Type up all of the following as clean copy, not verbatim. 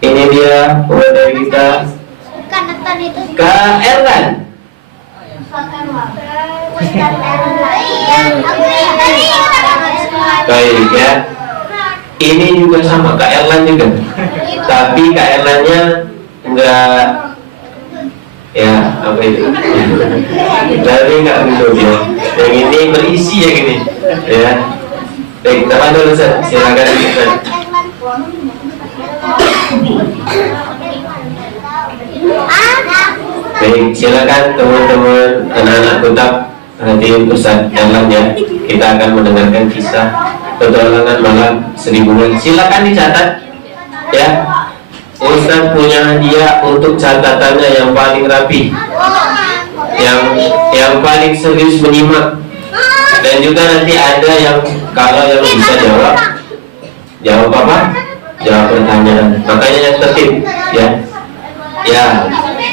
Ini dia buat dari kita. Kak Erlan. Baik ya. Ini juga sama Kak Erlan juga. Tapi Kak Erlannya enggak ya apa itu? Dari enggak gitu ya. Yang ini berisi ya gini. Ya. Baik, kita dulu Ustaz. Silakan Ustaz. Baik, silakan teman-teman anak-anak kutab perhatiin Ustaz Erlan ya. Kita akan mendengarkan kisah petualangan malam 1000 bulan. Silakan dicatat ya. Ustaz punya hadiah untuk catatannya yang paling rapi, yang paling serius menyimak, dan juga nanti ada yang kalau yang bisa jawab apa? Jawab pertanyaan. Makanya yang tertib ya. Ya,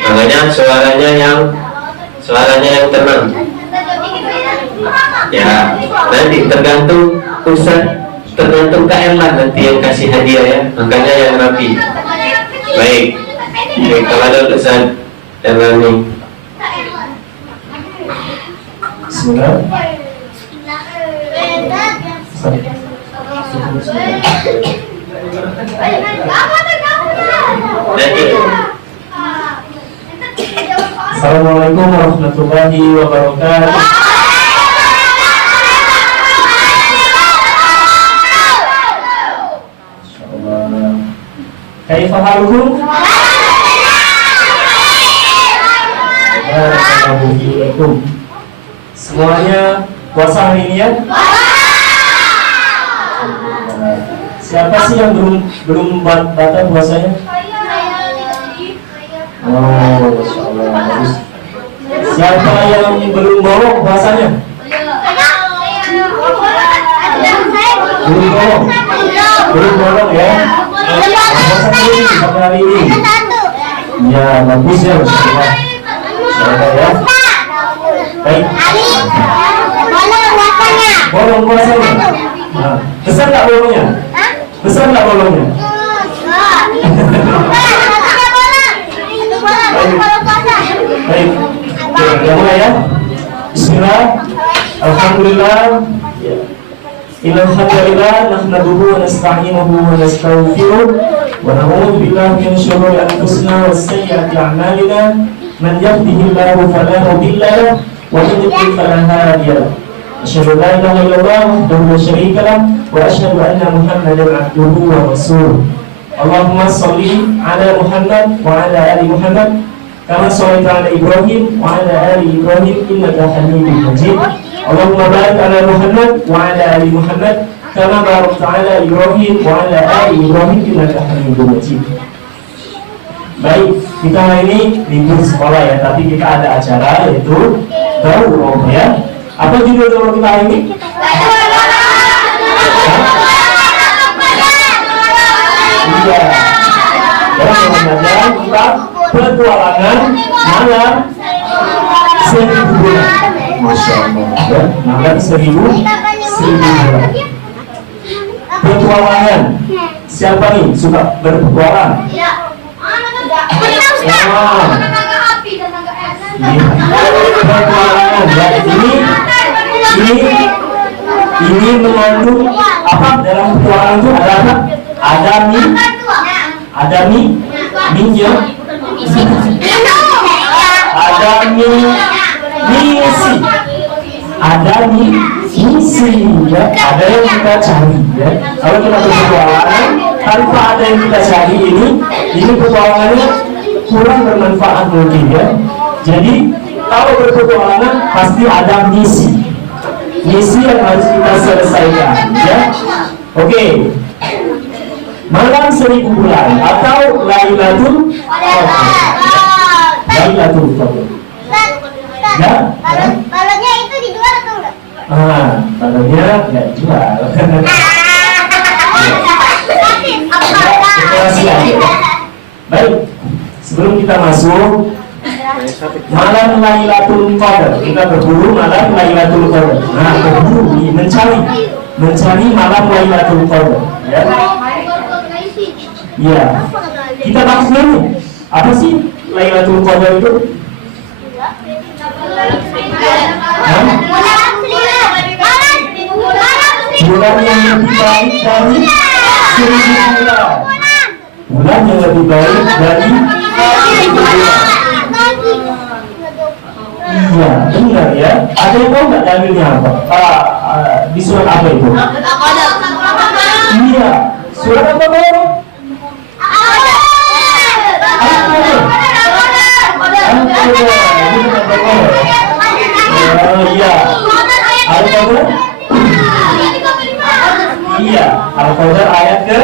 makanya suaranya yang tenang. Ya, nanti tergantung Ustaz, tergantung Kak Erlan nanti yang kasih hadiah ya. Makanya yang rapi. Baik, kalau ada Ustaz Erlan nih. Bismillah. Assalamualaikum warahmatullahi wabarakatuh. Kaifa halukum? Assalamualaikum. Semuanya puasa hari ini ya? Siapa sih yang belum batal puasanya? Oh, Masya Allah, bagus. Siapa yang belum bolong puasanya? Belum bolong ya? Puasa ini sampai hari ini. Ya, bagus ya, Masya Allah. Masya Allah ya. Baik. Bolong puasanya. Nah, besar nggak bolongnya? Besar nggak bolongnya? Baik, kita mulai ya. Bismillah. Alhamdulillah. Alhamdulillah. Nahmaduhu wa nasta'inuhu wa nastaghfiruh wa na'udzu billahi min shururi anfusina wa sayyiati a'malina. Man yahdihillahu fala mudilla lahu wa man yudlil fala hadiya lahu. Asyhadu an la ilaha illallah wahdahu la syarika lahu wa asyhadu anna Muhammadan 'abduhu wa rasuluh. Allahumma shalli ala Muhammad wa ala ali Muhammad kama shallaita ala Ibrahim wa ala ali Ibrahim innaka Hamidum Majid. Allahumma barik ala Muhammad wa ala ali Muhammad kama barakta ala Ibrahim wa ala ali Ibrahim innaka Hamidum Majid. Baik, kita hari ini libur sekolah ya, tapi kita ada acara yaitu daurah ya. Apa judul daurah kita hari ini? Iya. Dalam pembelajaran kita petualangan malam 1000 bulan. Masya Allah ya, malam 1000 bulan. Petualangan. Siapa nih suka berpetualang? Petualangan ya, ini mengandung apa dalam petualangan itu ada apa? Ada minyak, ada misi, ada misi ya, ada yang kita cari ya. Kalau kita berpetualangan tanpa ada yang kita cari ini petualangannya kurang bermanfaat mungkin ya. Jadi kalau berpetualangan pasti ada misi yang harus kita selesaikan ya. Oke. Malam 1000 bulan atau Lailatul Qadar. Lailatul Qadar. Ya? Balonnya itu dijual atau enggak? Balonnya enggak jual. Baik, sebelum kita masuk malam Lailatul Qadar, kita berburu malam Lailatul Qadar. Nah, berburu mencari malam Lailatul Qadar. Ya. Ya. Kita bahas dulu. Apa sih Lailatul Qadar itu? Hah? Bulan yang lebih baik dari 1000 bulan. Bulan yang lebih baik dari 1000 bulan. Iya, benar ya. Ada yang tahu nggak dalilnya apa? Di surat apa itu? Iya, surat apa Bang? Iya. Al-Qadar? Iya, Al-Qadar ayat ke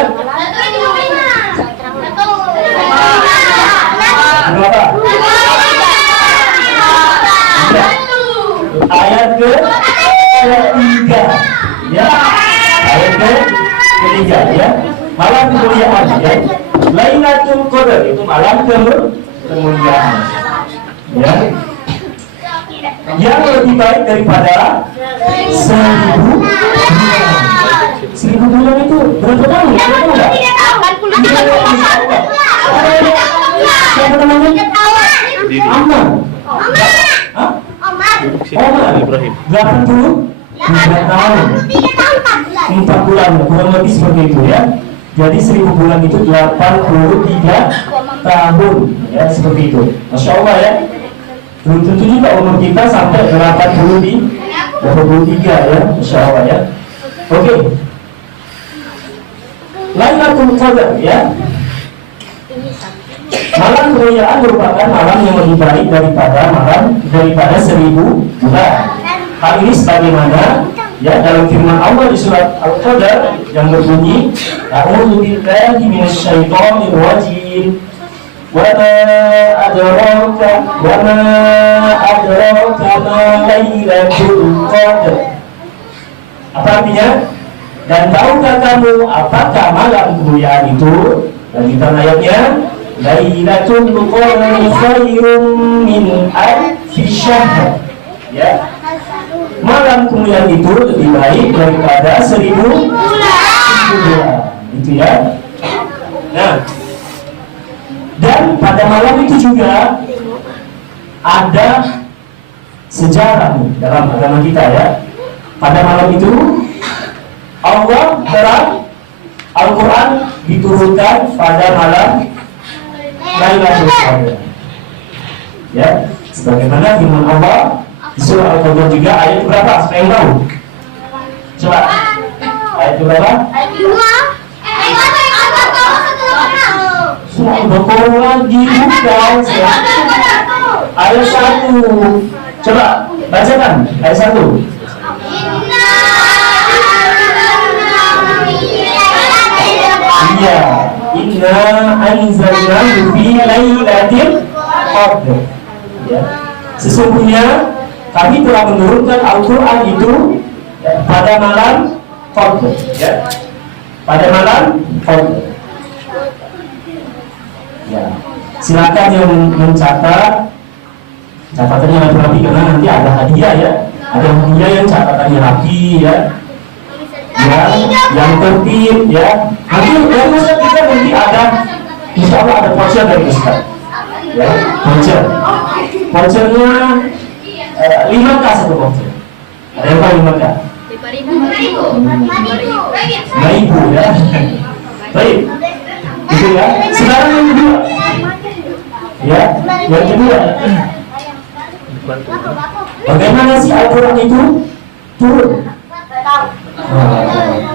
berapa? Iya. Ayat ke ketiga, ya. Ayat ke ketiga, ya. Malam kemuliaan, ya. Lailatul Qadar itu malam kemuliaan, ya. Yang lebih baik daripada 1000 bulan. 1000 bulan itu berapa tahun? Berapa enggak? Siapa namanya? Aman. Hah? Omar Ibrahim. 83 tahun. 4 bulan, kurang lebih seperti itu ya. Jadi 1000 bulan itu 83 tahun, ya seperti itu. Masya Allah ya. Belum tentu juga umur kita sampai 83 ya, Masya Allah ya. Oke. Lailatul Qadar ya. Malam kemuliaan merupakan malam yang lebih baik daripada 1000 bulan. Hal ini sebagaimana ya dalam firman Allah di surat Al-Qadar yang berbunyi, A'udzu billahi minasyaitonir rajim. Wa ma adraka ma lailatul qadar. Apa artinya? Dan tahukah kamu apakah malam kemuliaan itu? Lanjutan ayatnya, Lailatul Qadri khairum min alfi syahr. Ya. Malam kemuliaan itu lebih baik daripada 1000 bulan. Itu ya. Nah, dan pada malam itu juga ada sejarah dalam agama kita ya. Pada malam itu Allah dalam Al-Quran diturunkan pada malam Lailatul Qadar. Ya, sebagaimana firman Allah di surah Al-Qadar juga ayat berapa? Siapa yang tahu? Coba. Ayat berapa? Ayat 2. Surah Al-Baqarah lagi bukan. Ayat 1. Coba bacakan ayat 1. Iya, inna anzalnahu fi lailatul qadar. Ya. Sesungguhnya kami telah menurunkan Al-Quran itu pada malam Qadar, ya. Pada malam Qadar. Ya. Silakan yang mencatat, catatannya rapi karena nanti ada hadiah ya. Ada hadiah yang catatannya rapi ya. Yang tertib ya. Nanti dari Ustaz kita nanti ada, insya Allah ada voucher dari Ustaz ya, vouchernya 5K satu voucher. Ada yang tahu 5K? 5.000 ya. Baik, itu ya. Sekarang yang kedua ya, yang kedua, bagaimana sih Al-Quran itu turun?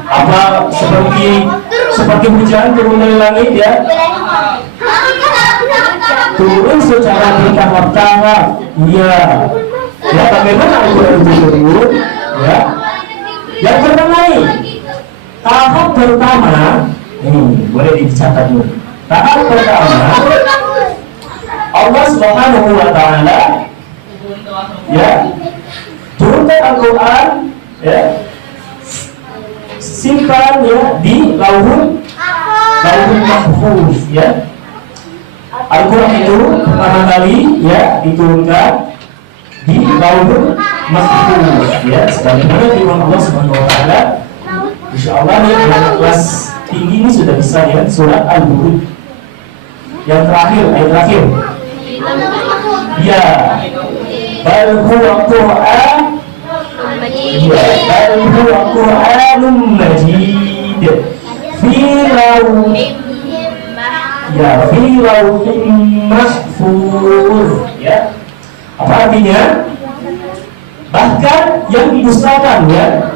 Apa seperti hujan turun dari langit ya? Turun secara bertahap-tahap. Iya. Ya, bagaimana Al-Quran itu turun? Ya. Yang pertama nih, tahap pertama ini boleh dicatat dulu. Tahap pertama, Allah Subhanahu wa Ta'ala ya turunkan Al-Quran ya, simpan ya di lauhul mahfuz ya. Al-Quran itu pertama kali ya diturunkan di lauhul mahfuz ya, sebagaimana firman Allah Subhanahu wa Ta'ala. Insyaallah nih anak kelas tinggi ini sudah bisa ya surat Al-Buruj Yang terakhir, ayat terakhir. Ya. Bal huwa Qur'an. Ya. Bal huwa Qur'anun Majid. Fi lauhin. Ya, fi lauhin mahfuz. Ya. Apa artinya? Bahkan yang didustakan ya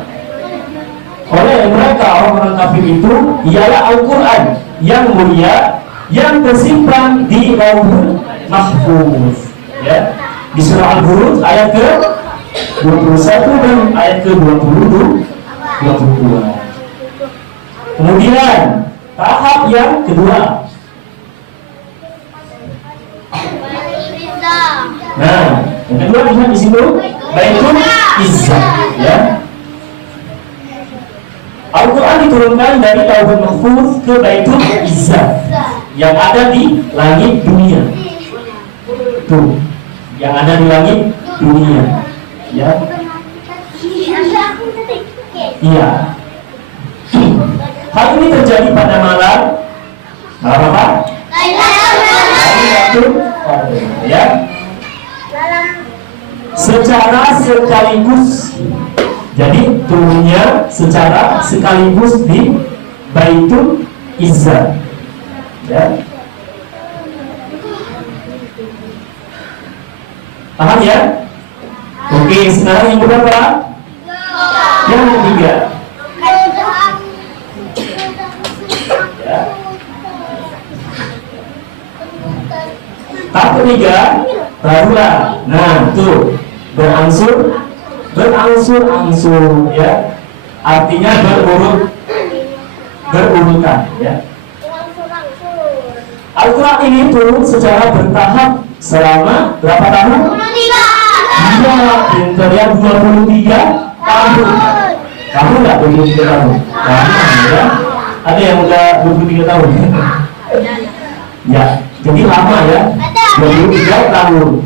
oleh mereka orang kafir itu ialah Al-Quran yang mulia yang tersimpan di Lauhul Mahfuz ya, di surah Al-Buruj ayat ke 21 dan ayat ke 22. Kemudian tahap yang kedua, nah yang kedua lihat di situ Baitul Izzah ya. Al-Quran diturunkan dari Lauhul Mahfuz ke Baitul Izzah yang ada di langit dunia. Tuh, yang ada di langit dunia. Ya. Iya. Hal ini terjadi pada malam apa? Lailatul Qadar. Ya. Secara sekaligus. Jadi turunnya secara sekaligus di Baitul Izzah. Ya. Paham ya? Oke, sekarang yang berapa? Yang ketiga. Ya. Tahap ketiga barulah. Nah, tuh berangsur-angsur ya, artinya berurutan ya. Al-Quran ini turun secara bertahap selama berapa tahun? 23. Iya, pinter ya, 23 tahun. Kamu nggak 23 tahun? Lama ya. Ada yang udah 23 tahun? Ya, jadi lama ya. 23 tahun.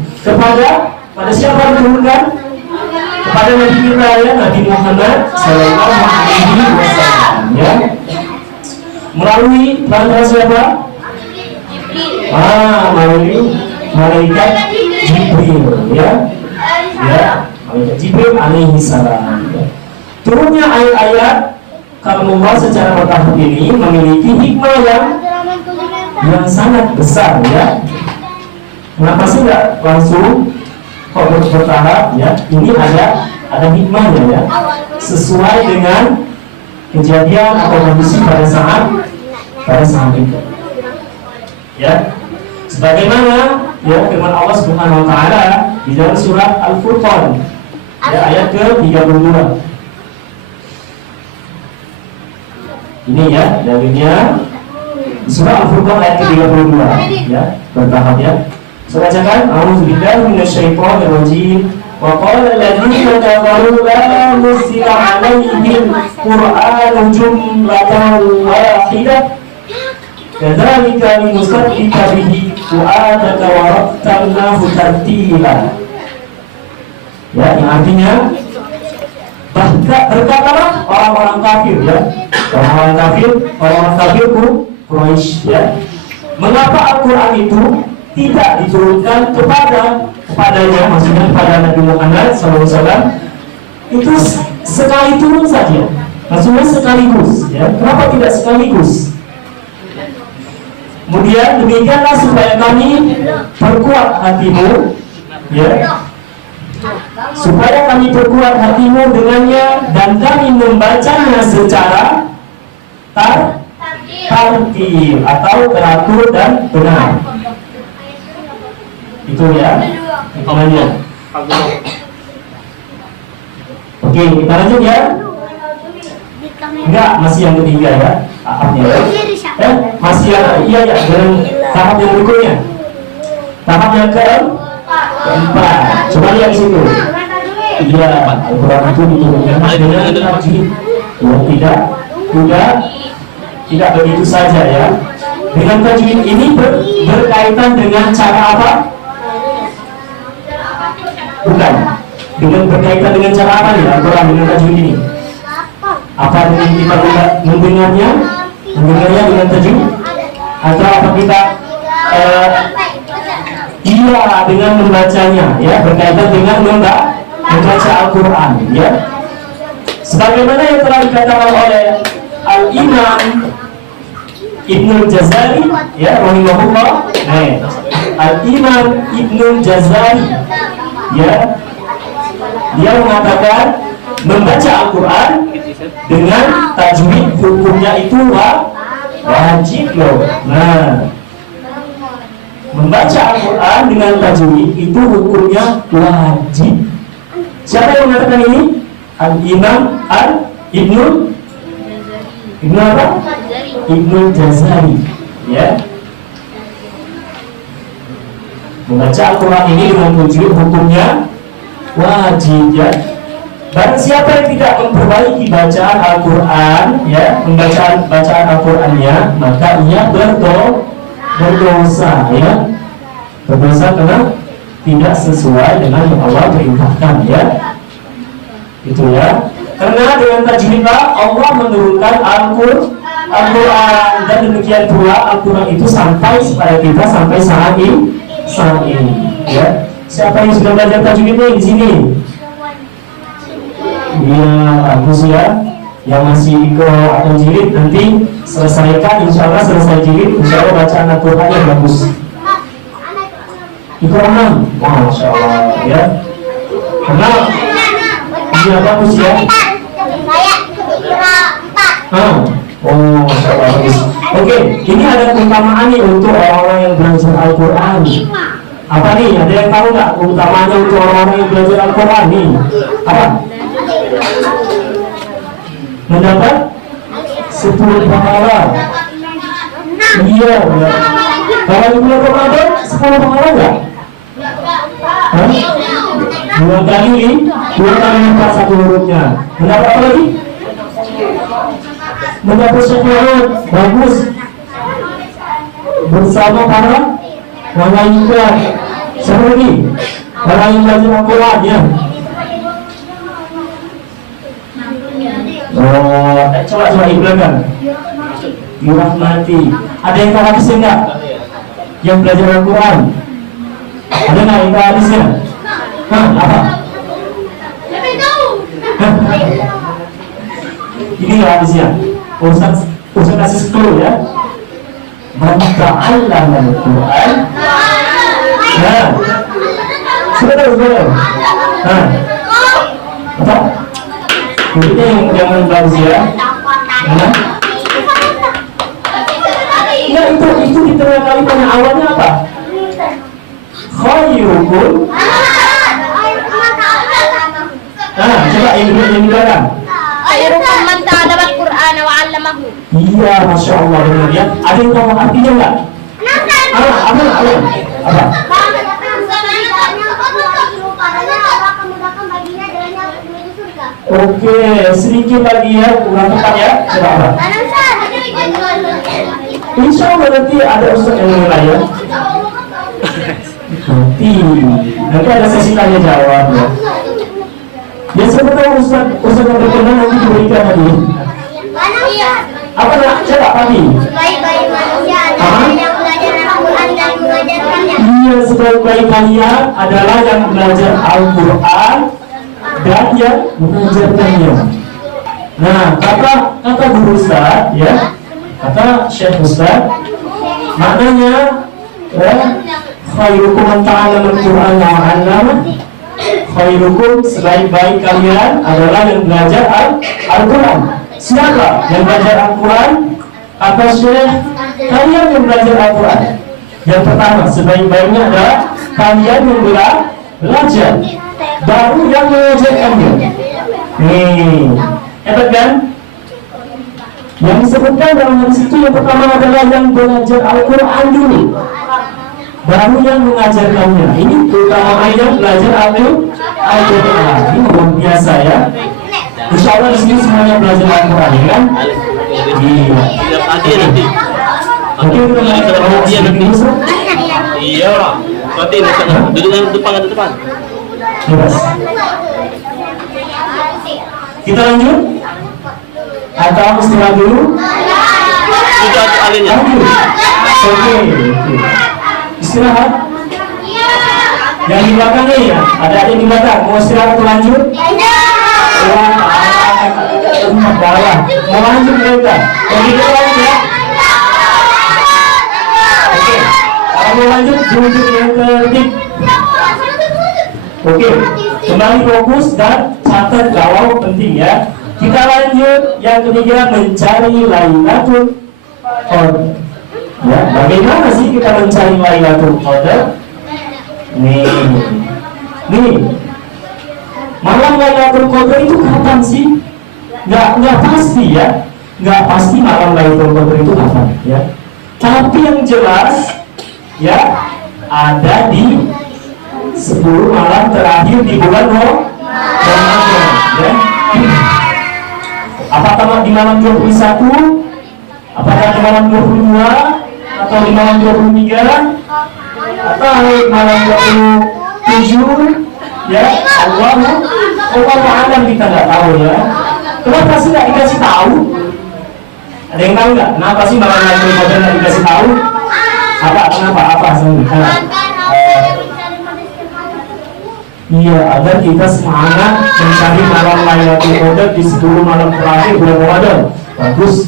Pada siapa diturunkan? Kepada Nabi kita ya, Nabi Muhammad Sallallahu Alaihi Wasallam ya. Melalui perantara siapa? Melalui malaikat Jibril ya. Ya, malaikat Jibril alaihi salam. Ya. Turunnya ayat-ayat kalamullah secara bertahap ini memiliki hikmah yang sangat besar ya. Kenapa sih nggak langsung kok bertahap ya? Ini ada hikmahnya ya, sesuai dengan kejadian atau kondisi pada saat itu. Ya, sebagaimana ya firman Allah Subhanahu Wa Taala di dalam surat Al-Furqan ya, ayat ke-32. Ini ya dalilnya di surah Al-Furqan ayat ke-32 ya, bertahap ya. Saya bacakan, A'udzubillahi minasyaitonir rajim. Wa qala alladziina kafaru la nuzila 'alaihim Qur'anun jumlatan wahidah kadzalika linusabbita bihi fu'adaka wa rattalnahu tartila. Ya, yang artinya berkatalah orang-orang kafir ya, orang-orang kafir Quraisy ya, mengapa Al-Quran itu tidak diturunkan kepadanya, maksudnya kepada Nabi Muhammad SAW itu sekali turun saja, maksudnya sekaligus ya. Kenapa tidak sekaligus? Kemudian demikianlah supaya kami perkuat hatimu ya, supaya kami perkuat hatimu dengannya dan kami membacanya secara tartil atau teratur dan benar. Itu ya hikmahnya. Oke, kita lanjut ya. Enggak, masih yang ketiga ya tahapnya. Masih ya, iya ya, dengan tahap yang berikutnya. Tahap yang keempat. Coba lihat di situ. Iya, Al-Quran itu diturunkan dengan tajwid. Tidak begitu saja ya. Dengan tajwid ini berkaitan dengan cara apa? Bukan. Dengan berkaitan dengan cara apa nih Al-Quran dengan tajwid ini? Apa dengan kita mendengarnya dengan tajwid? Atau apa kita Iya, dengan membacanya, ya, berkaitan dengan membaca Al-Quran, ya. Sebagaimana yang telah dikatakan oleh Al-Imam Ibnul Jazari, ya, rahimahullah. Al-Imam Ibnul Jazari, ya, dia mengatakan membaca Al-Quran dengan tajwid hukumnya itu wajib loh. Nah, membaca Al-Quran dengan tajwid itu hukumnya wajib. Siapa yang mengatakan ini? Al-Imam Ibnul apa? Ibnul Jazari, ya. Membaca Al-Quran ini dengan tajwid hukumnya wajib, ya. Barang siapa yang tidak memperbaiki bacaan Al-Quran, ya, bacaan Al-Qurannya, maka ia berdosa, ya. Berdosa karena tidak sesuai dengan yang Allah perintahkan, ya. Itu, ya. Karena dengan tajwidlah Allah menurunkan Al-Quran, dan demikian pula Al-Quran itu sampai kepada kita sampai saat ini, ya. Siapa yang sudah belajar tajwidnya di sini? Iya, bagus, ya. Yang masih iko atau jilid nanti selesaikan, insya Allah selesai jilid, insya Allah bacaan Al-Quran yang bagus. Iko 6, masya Allah, ya. Karena iya bagus, ya. Oh, masya Allah, bagus. Oke, ini ada keutamaan nih untuk orang-orang yang belajar Al-Quran. Apa nih? Ada yang tahu nggak keutamanya untuk orang-orang yang belajar Al-Quran nih? Apa? Mendapat 10 pahala. Iya, ya. Kalau di bulan Ramadan 10 pahala nggak? Hah? 2 kali lipat satu hurufnya. Mendapat apa lagi? Mendapat syafaat. Bagus. Bersama para malaikat. Siapa lagi? Orang yang belajar Al-Quran, ya. Oh, coba di belakang. Dirahmati. Ada yang tahu hadisnya enggak? Yang belajar Al-Quran. Ada nggak yang tahu hadisnya? Apa? Ini ya hadisnya. Ustaz kasih clue, ya. Man ta'allama Al-Quran. Nah, sudah tahu. Apa? Ini yang jangan bagus, ya. Nah, ya itu di tengah kalimatnya awalnya apa? Khairukum. Coba yang di belakang. Khairukum man ta'allama Al-Quran wa 'allamahu. Iya, masya Allah, benar, ya. Ada yang tahu artinya nggak? Apa? Oke, sedikit lagi, ya, kurang tepat, ya. Coba apa? Insya Allah nanti ada ustaz yang mulai, ya. Nanti ada sesi tanya jawab, ya. Ya, sebenarnya ustaz yang berkenan nanti diberikan tadi. Apa nak? Coba tadi. Baik-baik manusia adalah yang belajar Al-Quran dan mengajarkannya. Iya, sebaik-baik kalian adalah yang belajar Al-Quran dan yang mengajarkannya. Nah, kata guru Ustaz, ya, kata Syekh Ustaz, maknanya, ya, khairukum man ta'allama Al-Quran wa 'allamahu. Khairukum, sebaik-baik kalian adalah yang belajar Al-Quran. Siapa yang belajar Al-Quran? Kata Syekh, kalian yang belajar Al-Quran. Yang pertama, sebaik-baiknya adalah kalian yang belajar, baru yang mengajarkannya. Nih, hebat kan? Yang disebutkan dalam hadis itu yang pertama adalah yang belajar Al-Quran dulu, baru yang mengajarkannya. Ini keutamaan yang belajar Al-Quran. Ini luar biasa, ya. Insya Allah di sini semuanya belajar Al-Quran, ya kan? Iya. Oke, kita mau sedikit. Iya, nanti duduk depan. Bebas. Kita lanjut atau istirahat dulu? Sudah alinnya. Oke. Istirahat. Yang di belakang nih ya, ada di belakang. Mau istirahat atau lanjut? Rumah bawah. Mau lanjut mereka? Jadi kita lanjut ya. Oke. Kalau mau lanjut, duduk yang tertib. Oke. Kembali fokus dan catat gawang penting ya. Kita lanjut yang ketiga, mencari Lailatul Qadar. Ya, bagaimana sih kita mencari Lailatul Qadar? Nih, malam Lailatul Qadar itu kapan sih? Nggak pasti ya, nggak pasti malam Lailatul Qadar itu kapan ya. Tapi yang jelas ya, ada di 10 malam terakhir di bulan Ramadan ya. Apakah di malam 21? Apakah di malam 22? Atau di malam 23? Atau malam 27? Ya, Allah alam kita nggak tahu ya. Kenapa sih nggak dikasih tahu? Ada yang tahu nggak? Kenapa sih malam Lailatul Qadar nggak dikasih tahu? Kenapa? Apa sebenarnya? Iya, agar kita semangat mencari malam Lailatul Qadar di 10 malam terakhir bulan Ramadan. Bagus.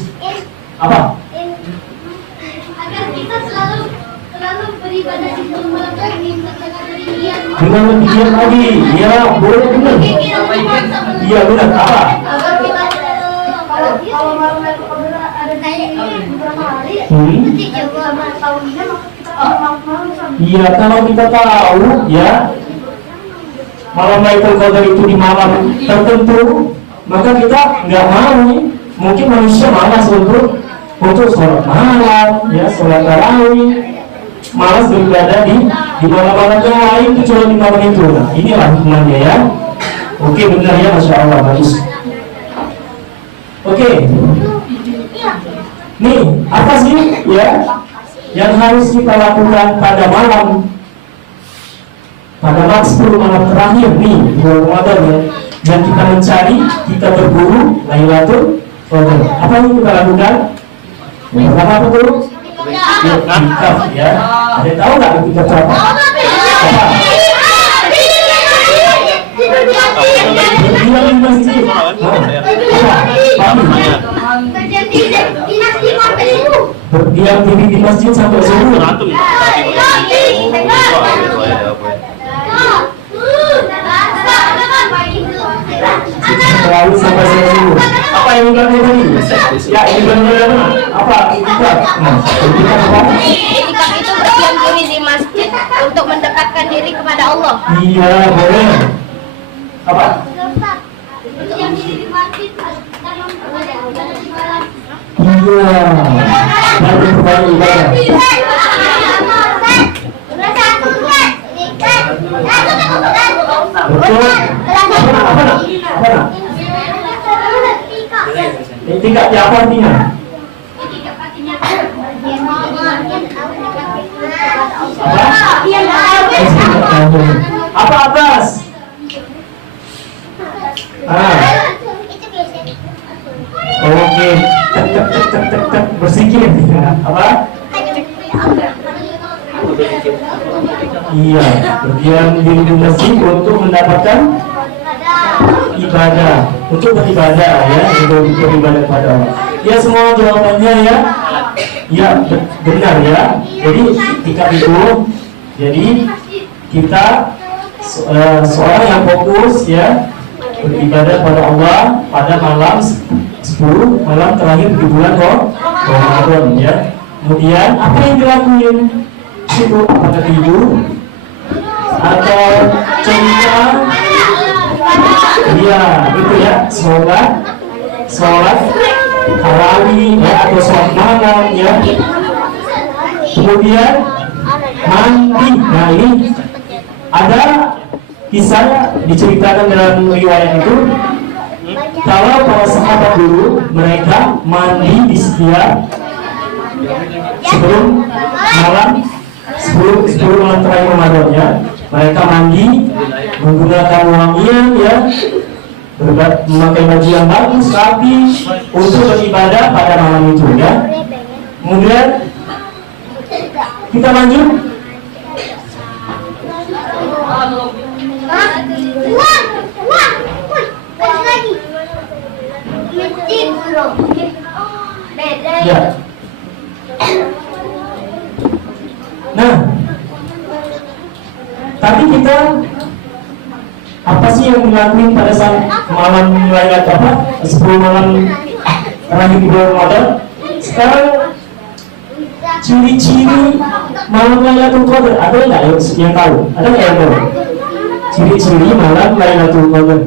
Apa? Agar kita selalu beribadah di bulan Ramadan Dengan lebih giat lagi. Iya, boleh benar. Iya benar. Apa? Agar kita kalau malam Lailatul Qadar ada naiknya beberapa hari, nanti coba tahunnya Iya, kalau kita tahu ya malam Lailatul Qadar itu di malam tertentu, maka kita nggak mau nih. Mungkin manusia malas untuk sholat malam, ya sholat tarawih, malas beribadah di malam-malam yang lain kecuali di malam itu. Nah, inilah hikmahnya ya. Oke, benar ya, masya Allah, bagus. Oke, nih apa sih ya yang harus kita lakukan pada malam? Pada malam 10 malam terakhir nih bulan Ramadan ya, dan kita mencari, kita berburu Lailatul Qadar. Apa yang kita lakukan? Yang pertama apa tuh? Iktikaf ya. Ada tahu nggak iktikaf itu apa? Apa? Berdiam di masjid. Apa? Berdiam diri di masjid sampai subuh. Lalu sampai subuh. Apa yang bilang tadi? Ya, ini benar apa? Itikaf. Nah, itikaf apa? Itikaf itu berdiam diri di masjid untuk mendekatkan diri kepada Allah. Iya, boleh. Apa? Berdiam diri di masjid dalam ibadah. Iya. Lalu kembali ibadah. Betul. Apa nak? Itikaf apa artinya? Apa atas? Oke. Tek bersikir. Apa? Iya, berdiam diri di masjid untuk mendapatkan ibadah, untuk beribadah ya, untuk beribadah kepada Allah. Ya, semua jawabannya ya. Ya, benar ya. Jadi itikaf itu, jadi kita seorang yang fokus ya beribadah pada Allah pada malam 10 malam terakhir di bulan Ramadan ya. Kemudian apa yang dilakuin? Itu apakah tidur atau cerita? Iya, itu ya, sholat tarawih ya, atau sholat malam ya. Kemudian mandi. Nah, ini ada kisah diceritakan dalam riwayat itu, kalau para sahabat dulu mereka mandi di setiap sebelum malam 10 malam terakhir Ramadan ya, mereka mandi menggunakan wangian ya, memakai baju yang bagus rapi untuk beribadah pada malam itu ya. Kemudian kita lanjut kita apa sih yang dilakuin pada saat malam Lailatul apa 10 malam terakhir di bulan Ramadan? Sekarang ciri-ciri malam Lailatul Qadar ada nggak yang tahu? Ada nggak yang tahu? Ciri-ciri malam Lailatul Qadar.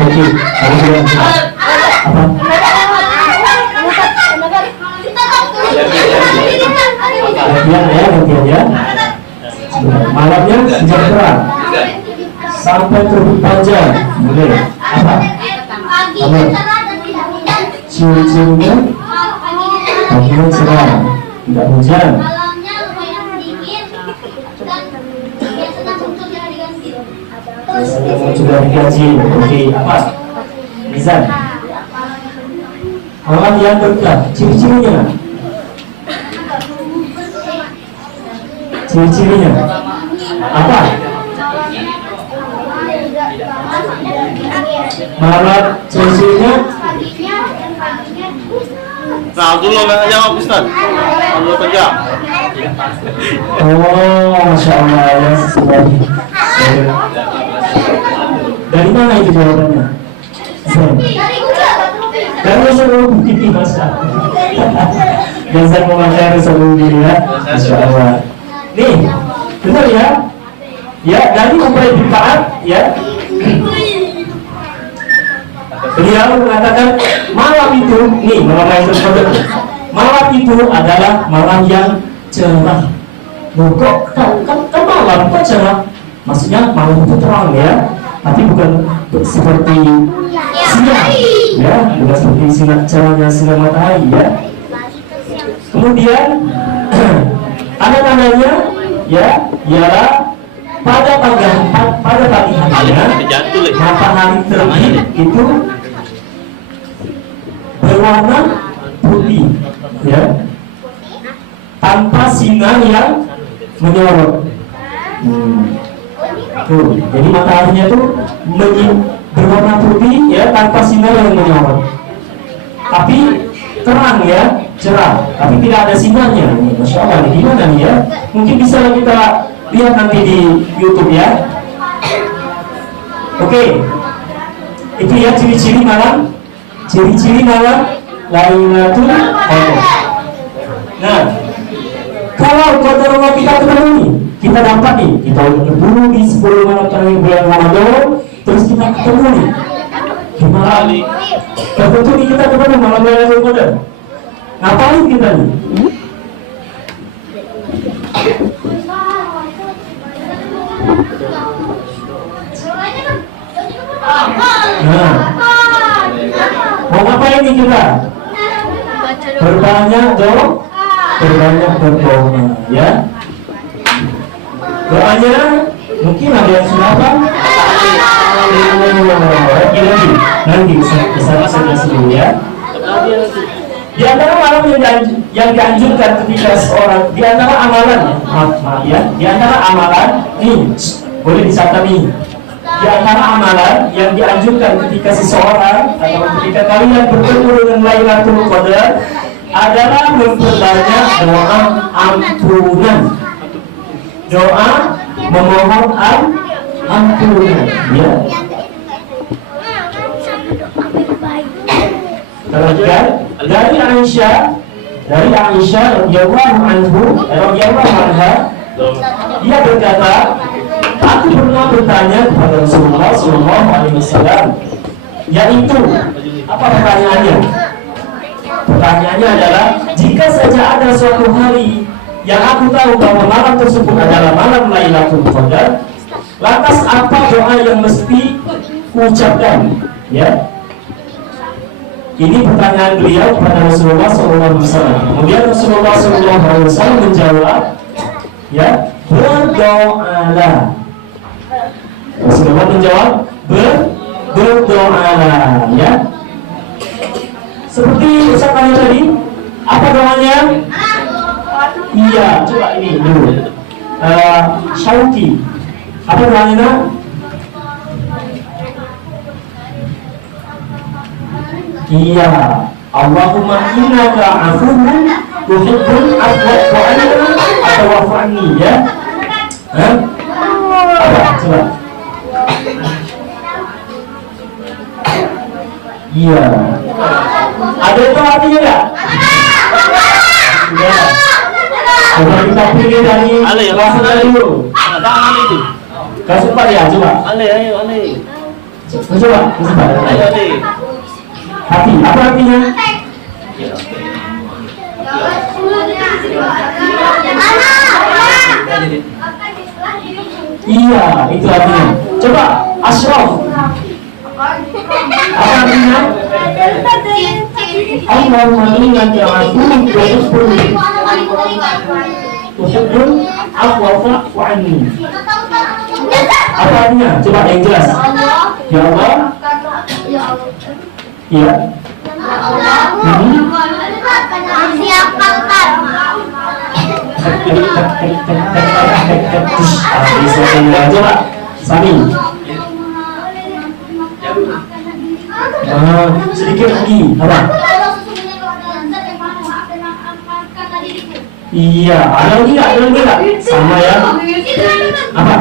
Oke, ada yang apa? Gantian ya. Malamnya sejak terang sampai terbit fajar. Boleh. Apa? Ciri-cirinya paginya cerah, tidak hujan. Malamnya lumayan dingin dan biasanya muncul dari ganjil. Biasanya muncul dari ganjil. Oke, apa? Mizan. Malam yang berkah, ciri-cirinya. Ciri-cirinya apa? Malam ciri-cirinya. Nah, dulu nggak jawab Ustaz. Kalau kerja. Oh, masya Allah ya sesuai. Dari mana itu jawabannya? Dari Rasulullah TV masa. Jangan memakai Rasulullah ya. Masya Allah. Nih, benar ya? Ya, dari Ubay bin Ka'ab ya. Beliau mengatakan malam itu, nih malam itu adalah malam yang cerah. Loh, kok malam kok cerah? Maksudnya malam itu terang ya, tapi bukan seperti siang, ya, bukan seperti cerahnya sinar matahari ya. Kemudian ada tandanya ya, ialah pada pagi harinya matahari terbit itu berwarna putih ya, tanpa sinar yang menyorot. Tuh, jadi mataharinya tuh berwarna putih ya, tanpa sinar yang menyorot, tapi terang ya, cerah, tapi tidak ada sinarnya. Masya Allah, ini gimana nih ya? Mungkin bisa kita lihat nanti di YouTube ya. Oke, itu ya ciri-ciri malam Lailatul Qadar. Nah, kalau qadarullah kita ketemu nih, kita dapat nih, kita berburu di 10 malam terakhir bulan Ramadan, terus kita ketemu nih di malam tertentu nih, kita ketemu malam Lailatul Qadar. Ngapain kita nih? Nah, mau ngapain nih kita? Berbanyak berdoa ya. Doanya mungkin ada yang sudah apa? Nanti saya jelas dulu ya. Di antara malam yang dianjurkan ketika seorang, di antara amalan ya, di antara amalan nih, boleh dicatat nih. Di antara amalan yang dianjurkan ketika seseorang atau ketika kalian bertemu dengan Lailatul Qadar adalah memperbanyak doa ampunan, doa memohon ampunan ya. Terlihat dari Aisyah radhiyallahu anha, dia berkata, aku pernah bertanya kepada Rasulullah SAW, yaitu apa pertanyaannya? Pertanyaannya adalah, jika saja ada suatu hari yang aku tahu bahwa malam tersebut adalah malam Lailatul Qadar, lantas apa doa yang mesti ucapkan? Ya, ini pertanyaan beliau kepada Rasulullah SAW. Kemudian Rasulullah SAW menjawab, ya, berdoalah. Rasulullah menjawab, berdoalah, ya. Seperti Ustaz tanya tadi, apa doanya? Iya, coba ini dulu. Syauki, apa doanya? Iya, Allahumma innaka afuwwun tuhibbul afwa fa'fu anni, ya. coba. Iya. Ada itu artinya nggak? Sudah. Coba kita pilih dari Ale ya, kelasnya dulu. Tangan Ale itu. Kelas 4 ya, coba. Ale, ayo Ale. Coba, coba. Ayo Ale. Hati, apa artinya? Iya, itu artinya. Coba, Ashraf. Apa artinya? Allahumma innaka afuwwun tuhibbul afwa fa'fu anni. Apa artinya? Coba yang jelas. Ya Allah. Ya. Coba, Sami. Sedikit lagi, apa? Iya, ada lagi nggak? Ada lagi nggak? Sama ya. Apa?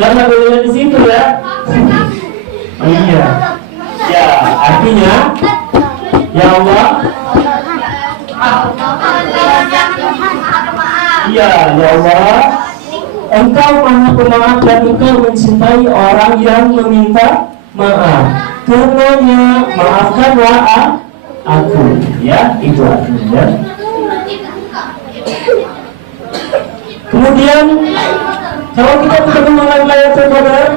Jangan boleh di situ ya. Iya. Ya, artinya, ya Allah. Iya, ya Allah. Engkau maha pemaaf dan engkau mencintai orang yang meminta maaf. Karenanya maafkanlah aku. Ya, itu artinya. Ya. Kemudian kalau kita ketemu malam Lailatul Qadar,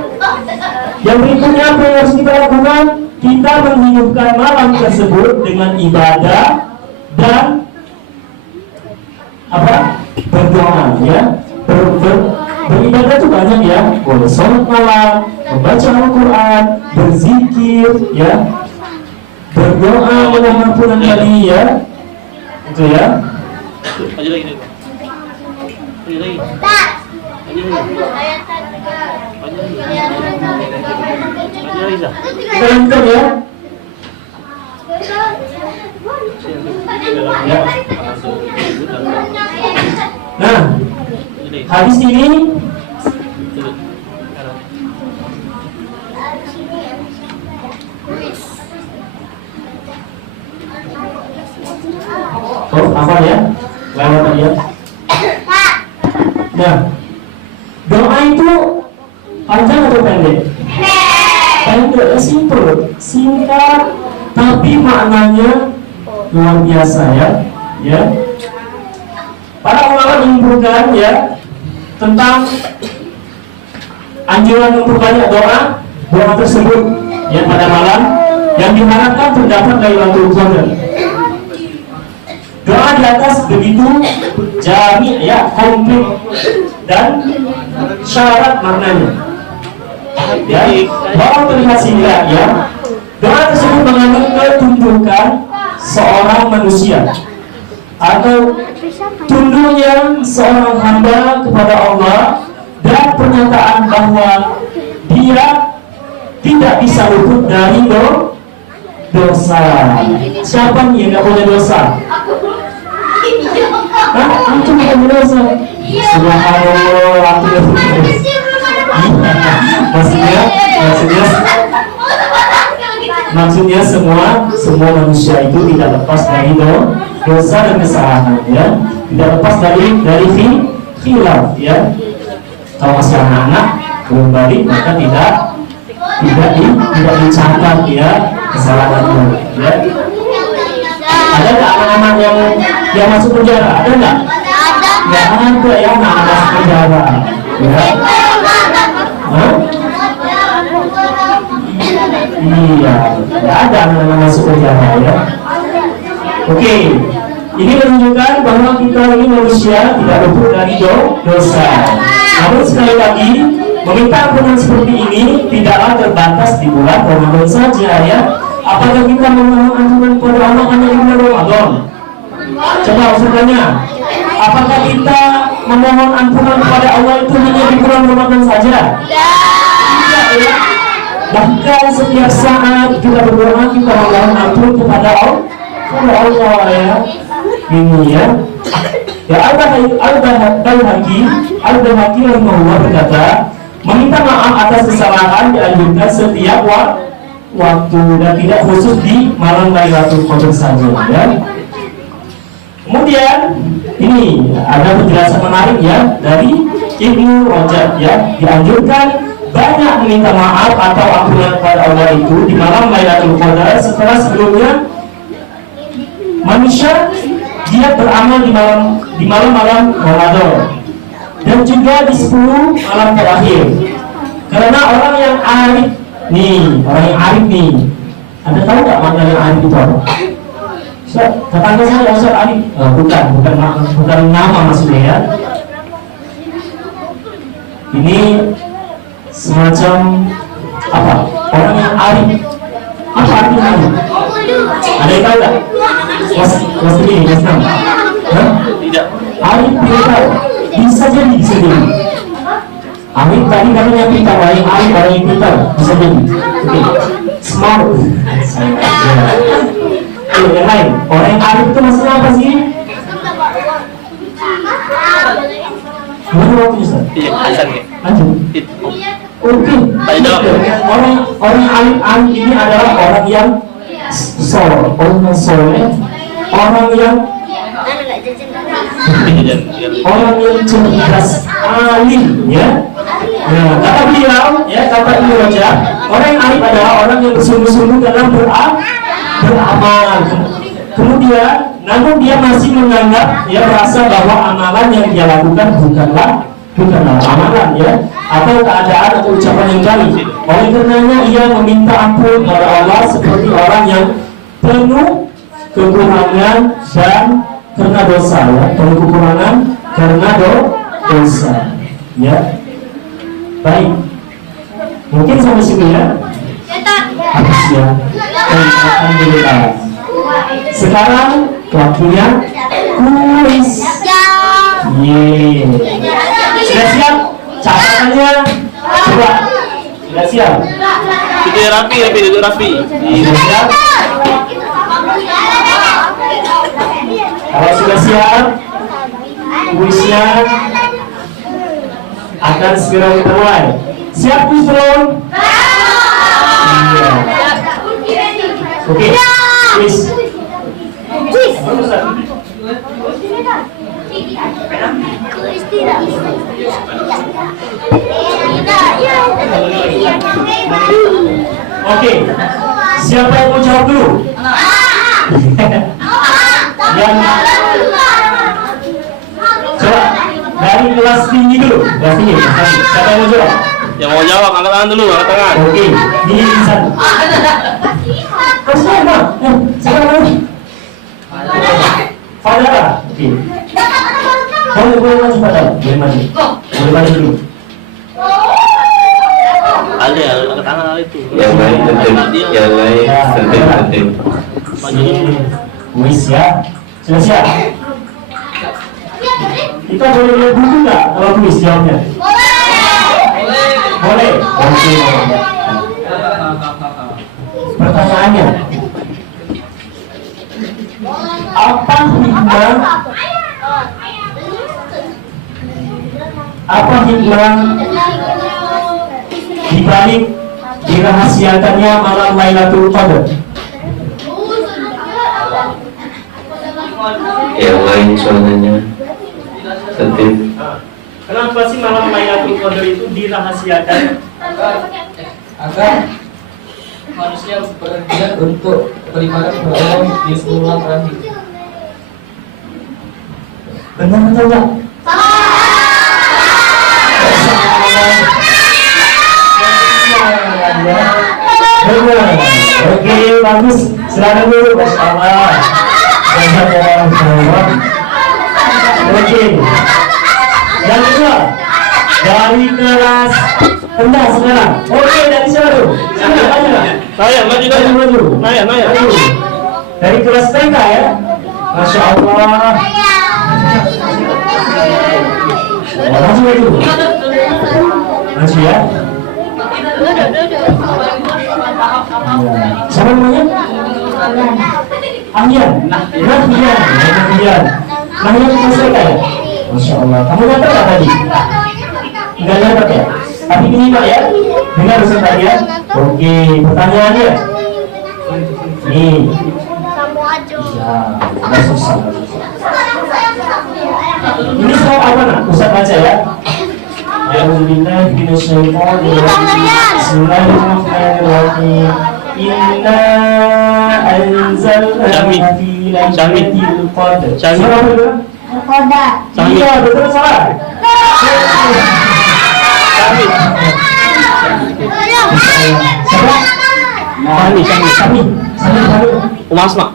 yang berikutnya apa yang harus kita lakukan? Kita menghidupkan malam tersebut dengan ibadah dan apa? Berdoa, ya. Beribadah itu banyak ya, boleh sholat malam, membaca Al-Quran, berzikir, ya, berdoa memohon ampunan tadi, ya, itu ya. Maju lagi nih. Maju lagi. Maju lagi. Kita lanjutkan ya. Ya. Nah, hadis ini apa ya? Lewat ya. Nah, doa itu panjang atau pendek? Pendek, simple, singkat, tapi maknanya luar biasa ya. Ya. Para ulama menyimpulkan ya tentang anjuran untuk banyak doa tersebut ya pada malam yang diharapkan terdapat dari Lailatul Qadar. Doa di atas begitu jami ya, komplit dan syarat maknanya. Ya, bahwa terlihat sini ya. Doa tersebut mengandung ketundukan seorang manusia atau tunduknya seorang hamba kepada Allah dan pernyataan bahwa dia tidak bisa luput dari dosa. Siapa nih yang nggak boleh dosa? Hah? Antum nggak boleh dosa? Subhanallah, aku maksudnya semua manusia itu tidak lepas dari dosa dan kesalahan, ya, tidak lepas dari khilaf, ya. Kalau masih anak-anak belum balik maka tidak dicatat ya kesalahannya, ya. Ada nggak anak-anak yang masuk penjara? Ada nggak? Nggak ada ya anak-anak masuk penjara, ya. Hah? Iya, nggak ada anak-anak masuk penjara, ya. Oke, ini menunjukkan bahwa kita ini manusia tidak luput dari dosa. Namun sekali lagi, meminta ampunan seperti ini tidaklah terbatas di bulan Ramadan saja, ya. Apakah kita memohon ampunan kepada Allah hanya di bulan Ramadan? Coba saya tanya, apakah kita memohon ampunan kepada Allah itu hanya di bulan Ramadan saja? Tidak, ya. Bahkan setiap saat kita berdoa, kita memohon ampun kepada Allah, ya. Ini ya. Ya Al-Bahaki rahimahullah berkata, meminta maaf atas kesalahan dianjurkan setiap waktu dan tidak khusus di malam Lailatul Qadar saja, ya. Kemudian ini ada penjelasan menarik ya dari Ibnu Rajab, ya. Dianjurkan banyak meminta maaf atau ampunan kepada Allah itu di malam Lailatul Qadar setelah sebelumnya manusia dia beramal di malam-malam Ramadan dan juga di 10 malam terakhir. Karena orang yang arif nih, Anda tahu nggak makna yang arif itu apa? Tetangga saya Ustaz arif, bukan nama maksudnya ya. Ini semacam apa? Orang yang arif. Apa artinya arif? Ada yang tahu nggak? Kelas ini, kelas 6. Tidak. Arif tidak tahu. Bisa jadi. Arif tadi katanya pintar, orang yang arif, orang yang pintar. Bisa jadi. Oke. Smart. Yang lain. Orang yang arif itu maksudnya apa sih? Gimana waktunya Ustaz? Iya, Hasan ya. Lanjut. Oke. Orang alim ini adalah orang yang soleh, orang yang cerdas, alim, ya. Nah, kata beliau, ya, kata Ibnu Rajab, orang yang alim adalah orang yang bersungguh-sungguh dalam beramal. Kemudian, namun dia masih menganggap, ya, merasa bahwa amalan yang dia lakukan bukanlah amalan, ya, atau keadaan atau ucapan yang baik. Oleh karenanya ia meminta ampun kepada Allah seperti orang yang penuh kekurangan dan karena dosa, ya, penuh kekurangan karena dosa, ya. Baik, mungkin sampai sini ya. Habis ya. Alhamdulillah. Sekarang waktunya kuis. Sudah siap? Catatannya coba. Sudah siap? Duduk rapi. Sudah siap? Kalau sudah siap, kuisnya akan segera dimulai. Siap kuis belum? Iya. Oke, kuis. Oke, siapa yang mau jawab dulu? Yang coba dari kelas tinggi dulu, kelas tinggi. Siapa yang mau jawab? Yang mau jawab angkat tangan dulu, angkat tangan. Oke, di sana. Kasih apa? Siapa lagi? Fadala. Oke. Boleh maju Fadala. Boleh maju dulu. Ada angkat tangan itu. Yang lain tertib. Maju dulu. Wis ya. Sudah siap? Kita boleh lihat buku nggak kalau kuis jawabnya? Boleh. Oke. Pertanyaannya, apa hikmah dibalik dirahasiakannya malam Lailatul Qadar? Yang lain suaranya tertib. Kenapa sih malam Lailatul Qadar itu dirahasiakan? Agar manusia bergiat untuk beribadah kepada Allah di 10 malam terakhir. Benar atau enggak? Benar. Oke, bagus. Silakan dulu, Mas Allah. Oke. Yang kedua, dari kelas rendah sekarang. Oke, dari siapa dulu? Saya maju. Naya. Dari kelas TK ya. Masya Allah. Maju. Maju ya. Siapa namanya? Ahyan. Nahnya diselesaikan ya? Masya Allah. Kamu dapat nggak tadi? Nggak dapat ya? Tapi ini Pak ya? Dengar Ustaz tadi ya? Oke, pertanyaannya. Nih. Ya, nggak susah. Ini soal apa nak? Ustaz baca ya. A'udzubillahi minasyaitonirrajim. Bismillahirrahmanirrahim. Inna anzalnahu fi lailatul qadr. Salah betul? Koda. Iya, betul salah. Sami. Siapa? Sami. Umas mak.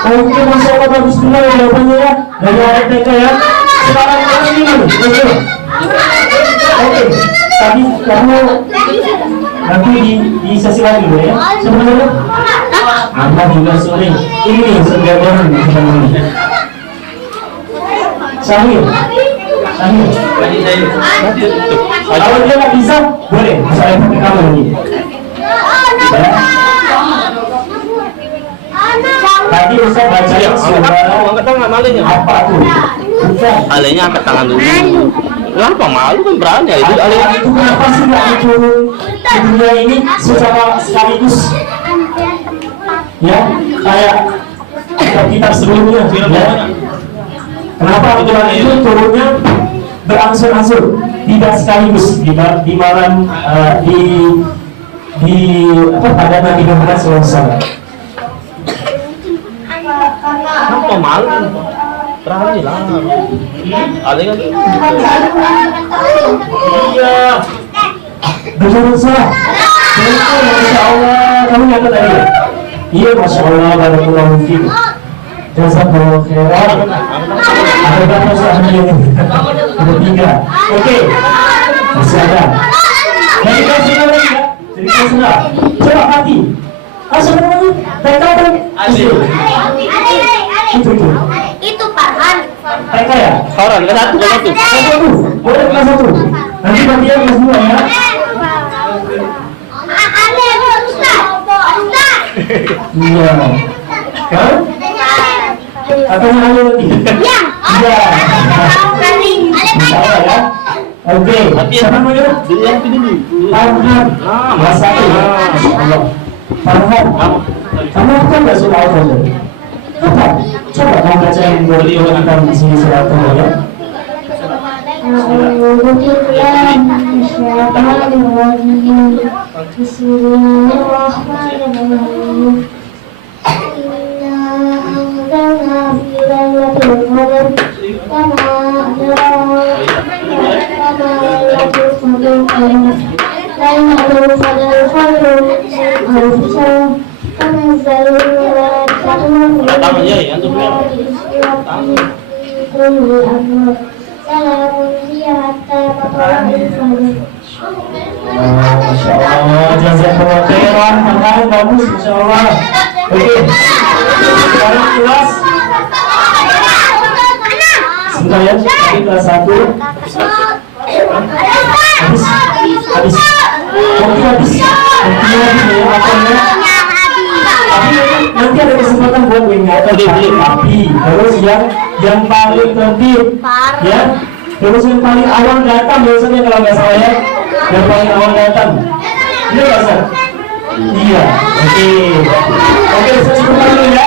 Oke, Masya Allah, bagus benar ya jawabannya ya. Dari ayat TK ya. Sekarang ini dulu. Oke, tadi kamu nanti di sesi lagi dulu ya. Sebenarnya Anda juga sering ini nih sebenarnya sebenarnya. Samir. Kalau dia nggak bisa, boleh. Saya pakai kamu lagi. Ya. Tadi Ustaz baca Angkat tangan alenya. apa tuh? Bukan. Alenya angkat tangan dulu. Kenapa malu kan berani itu alenya. Itu kenapa sih nggak diturun di dunia ini secara sekaligus? Ya, kayak kitab sebelumnya. Ya. Kenapa aturan itu turunnya berangsur-angsur, tidak sekaligus di malam pada Nabi Muhammad SAW. Kenapa malu? Berani lah. Alenya. Iya. Betul salah. Masya Allah, kamu nyata tadi. Iya, Masya Allah, barakallahu fiik. Jazakallahu khairan. Ada berapa sahabat ini? Ada 3. Oke. Masih ada. Dari kelas sudah lagi ya? Dari kelas sudah. Coba hati. Sebenarnya TK itu. Itu Farhan. TK ya? Farhan kelas 1 kelas 1. Kelas 1. Boleh kelas 1. Nanti bagian kelas 2 ya. Iya. Hah? Katanya ada lagi. Iya. Insya Allah ya. Oke. Siapa namanya? Dulu yang dulu. Farhan. Kelas 1. Masya Allah. Farhan. Kamu kan nggak suka Al-Qadar? Apa? Coba kamu baca yang beliau tentang di sini surat Al-Qadar ya. Bismillahirrahmanirrahim. Inna anzalna fi lailatul qadr kama lailatul qadr khairun min alfi syahr. Tanazzalul malaikatu kullu amr salamun hiya hatta matla'il fajr. Masya Allah, jazakallahu khairan. Farhan bagus, Masya Allah. Oke. Sekarang kelas sebentar ya, ini kelas 1. Habis. Kopi habis. Kopinya habis ya, makannya. Tapi nanti ada kesempatan buat mengingatkan tapi terus yang paling tertib ya, terus yang paling awal datang biasanya kalau nggak salah ya, yang paling awal datang. Iya nggak sih? Iya. Oke, saya cukupkan dulu ya.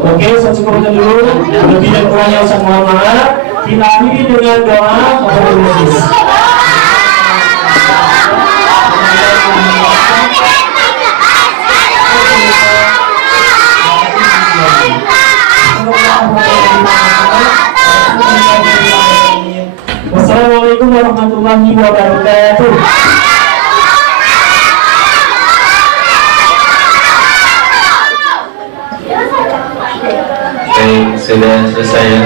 Oke, saya cukupkan dulu. Lebih dan kurangnya Ustaz mohon maaf. Kita akhiri dengan doa kepada Yesus. Wassalamualaikum warahmatullahi wabarakatuh. Baik, sudah selesai ya.